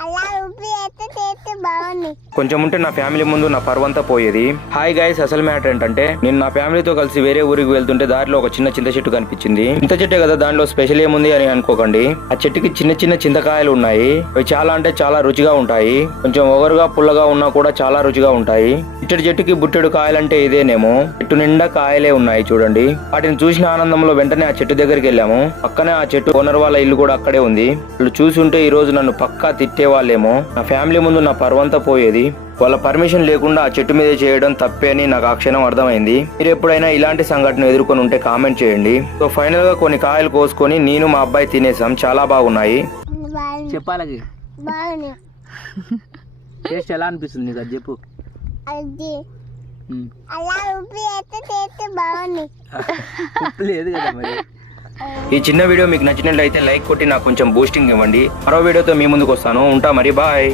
అలా ఉప్పు అయితే చేస్తే బాగుంది కొంచెం ఉంటే నా ఫ్యామిలీ ముందు నా పర్వంతా పోయేది. హాయ్ గైస్ అసలు మ్యాటర్ ఏంటంటే నేను నా ఫ్యామిలీతో కలిసి వేరే ఊరికి వెళ్తుంటే దారిలో ఒక చిన్న చింత చెట్టు కనిపించింది. చింత చెట్టే కదా దానిలో స్పెషల్ ఏముంది అని అనుకోకండి. ఆ చెట్టుకి చిన్న చిన్న చింతకాయలు ఉన్నాయి. అవి చాలా అంటే చాలా రుచిగా ఉంటాయి. కొంచెం ఒగరుగా పుల్లగా ఉన్నా కూడా చాలా రుచిగా ఉంటాయి. ఇట్టడి చెట్టుకి బుట్టెడు కాయలంటే ఇదేనేమో. చెట్టు నిండా కాయలే ఉన్నాయి చూడండి. వాటిని చూసిన ఆనందంలో వెంటనే ఆ చెట్టు దగ్గరికి వెళ్ళాము. పక్కనే ఆ చెట్టు ఓనర్ వాళ్ళ ఇల్లు కూడా అక్కడే ఉంది. వాళ్ళు చూసుంటే ఈ రోజు నన్ను పక్కా తిట్టేవాళ్ళేమో. నా ఫ్యామిలీ ముందు నా పర్వంతా పోయేది. వాళ్ళ పర్మిషన్ లేకుండా ఆ చెట్టు మీద చేయడం తప్పే అని నాకు ఆ క్షణం అర్థమైంది. మీరు ఎప్పుడైనా ఇలాంటి సంఘటన ఎదుర్కొని ఉంటే కామెంట్ చేయండి. సో ఫైనల్గా కొన్ని కాయలు కోసుకొని నేను మా అబ్బాయి తినేసాం. చాలా బాగున్నాయి. బాగుంది టేస్ట్ ఎలా అనిపిస్తుంది నీకు? అది చెప్పు. అది ఉమ్. అలా ఉప్పి అయితే చేస్తే బాగుంది. ఉప్పు లేదు కదా మరి. ఈ చిన్న వీడియో మీకు నచ్చినట్లయితే లైక్ కొట్టి నాకు కొంచెం బూస్టింగ్ ఇవ్వండి. మరో వీడియోతో మీ ముందుకు వస్తాను. ఉంటా మరి బాయ్.